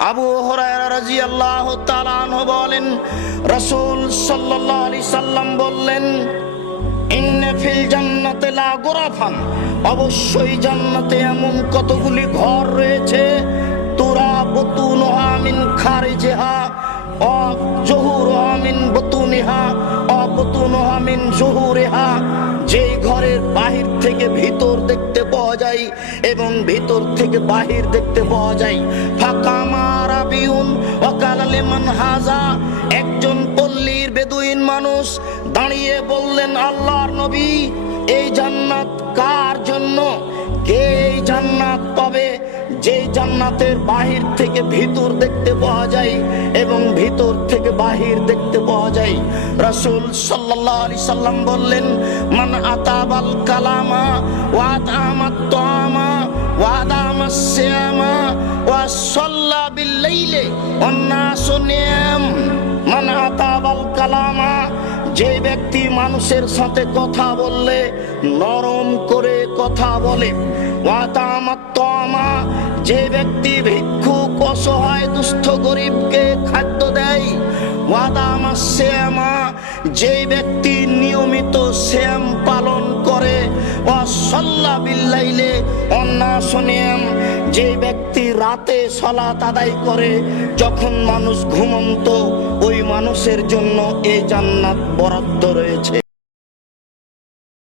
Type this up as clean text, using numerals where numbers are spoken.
আবু হুরায়রা রাদিয়াল্লাহু তাআলা আনহু বলেন, রাসূল সাল্লাল্লাহু আলাইহি সাল্লাম বললেন, ইন্না ফিল জান্নাতি লা গুরাফান, অবশ্যই জান্নাতে এমন কতগুলি ঘর রয়েছে, তুরা বুতুনুহা মিন খারিজিহা ওয়া জুহুরুহা মিন বুতুনিহা ওয়া বুতুনুহা মিন জুহুরিহা, যেই ঘরের বাহির থেকে ভিতর দেখতে পাওয়া যায় এবং ভিতর থেকে বাহির দেখতে পাওয়া যায়। ফাকামা আরাবিয়ুন ওয়া কালা লিমান হাযা, একজন পল্লীর বেদুইন মানুষ দাঁড়িয়ে বললেন, আল্লাহর নবী, এই জান্নাত কার জন্য? কে এই জান্নাত পাবে যে জান্নাতের বাহির থেকে ভিতর দেখতে পাওয়া যায় এবং ভিতর থেকে বাহির দেখতে পাওয়া যায়? রাসূল সাল্লাল্লাহু আলাইহি সাল্লাম বললেন, মান আতাবাল কালামা ওয়া আতামাত তাআমা ওয়া আদামাস সিয়ামা ওয়া সাল্লা বিল লাইলি ওয়ান নাসু নিয়াম। মান আতাবাল কালামা, যে ব্যক্তি মানুষের সাথে কথা বললে নরম করে কথা বলে। ওয়া আতামাত তাআমা, যে ব্যক্তি ভিক্ষুক, অসহায়, দুস্থ, গরিবকে খাদ্য দেয়। ওয়া আদামাস সিয়ামা, যে ব্যক্তি নিয়মিত সিয়াম পালন করে। ওয়া সাল্লা বিল লাইলি ওয়ান নাসু নিয়াম, যে ব্যক্তি রাতে সালাত আদায় করে যখন মানুষ ঘুমন্ত, ওই মানুষের জন্য এই জান্নাত বরাদ্দ রয়েছে।